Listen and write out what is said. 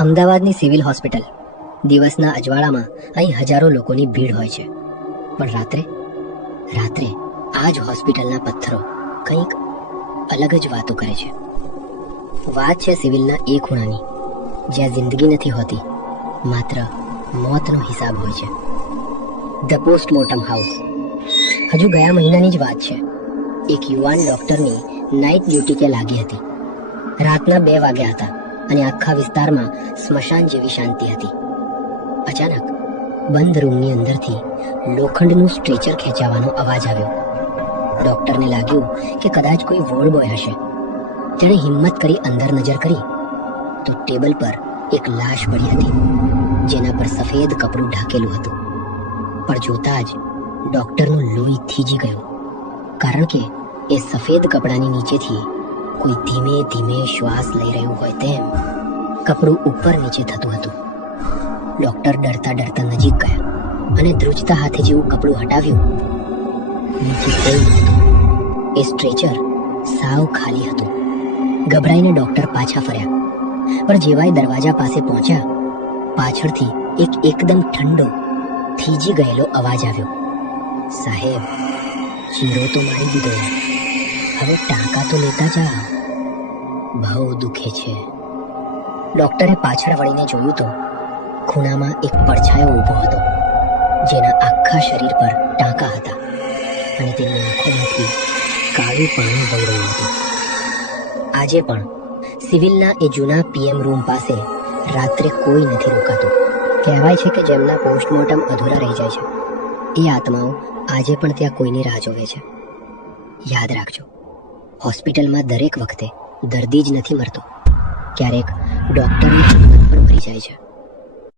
અમદાવાદની civil hospital. દિવસના અજવાળામાં અહીં હજારો લોકોની ભીડ હોય છે, પણ રાત્રે આ જ હોસ્પિટલના પથ્થરો કંઈક અલગ જ વાતો કરે છે. વાત છે સિવિલના એ ખૂણાની, જ્યાં જિંદગી નથી હોતી, માત્ર મોતનો હિસાબ હોય છે. The postmortem house. હજુ ગયા મહિનાની જ વાત છે. એક યુવાન ડોક્ટરની નાઇટ ડ્યુટી કે લાગી હતી. રાતના 2 વાગ્યા હતા અને આખા વિસ્તારમાં સ્મશાન જેવી શાંતિ હતી. અચાનક બંધ રૂમની અંદરથી લોખંડનું સ્ટ્રેચર ખેંચાવાનો અવાજ આવ્યો. ડોક્ટરને લાગ્યું કે કદાચ કોઈ વોર્ડ બોય હશે. તેણે હિંમત કરી અંદર નજર કરી તો ટેબલ પર એક લાશ પડી હતી, જેના પર સફેદ કપડું ઢાંકેલું હતું. પણ જોતા જ ડોક્ટરનું લોહી થીજી ગયું, કારણ કે એ સફેદ કપડાની નીચેથી કોઈ ધીમે ધીમે શ્વાસ લઈ રહ્યું હોય તેમ કપડું ઉપર નીચે થતું હતું. ડોક્ટર ડરતા ડરતા નજીક ગયા અને ધ્રુજતા હાથે જેવું કપડું હટાવ્યું, નીચે કોઈ નહોતું. એ સ્ટ્રેચર સાવ ખાલી હતું. ગભરાઈને ડોક્ટર પાછા ફર્યા, પણ જેવાય દરવાજા પાસે પહોંચ્યા, પાછળથી એકદમ ઠંડો થીજી ગયેલો અવાજ આવ્યો. સાહેબ, ચીરો તો મારી દીધો, હવે ટાંકા તો લેતા જા, બહુ દુખે છે. ડોક્ટરે પાછળ વળીને જોયું તો ખૂણામાં એક પડછાયો ઊભો હતો, જેના આખા શરીર પર ટાંકા હતા અને તેની આંખોમાંથી કાળું પાણી વહી રહ્યું હતું. આજે પણ સિવિલના એ જૂના પીએમ રૂમ પાસે રાત્રે કોઈ નથી રોકાતું. કહેવાય છે કે જેમના પોસ્ટમોર્ટમ અધૂરા રહી જાય છે, એ આત્માઓ આજે પણ ત્યાં કોઈની રાહ જોવે છે. યાદ રાખજો, હોસ્પિટલમાં દરેક વખતે દર્દી જ નથી મરતો, ક્યારેક ડોક્ટરની હિંમત પણ મરી જાય છે.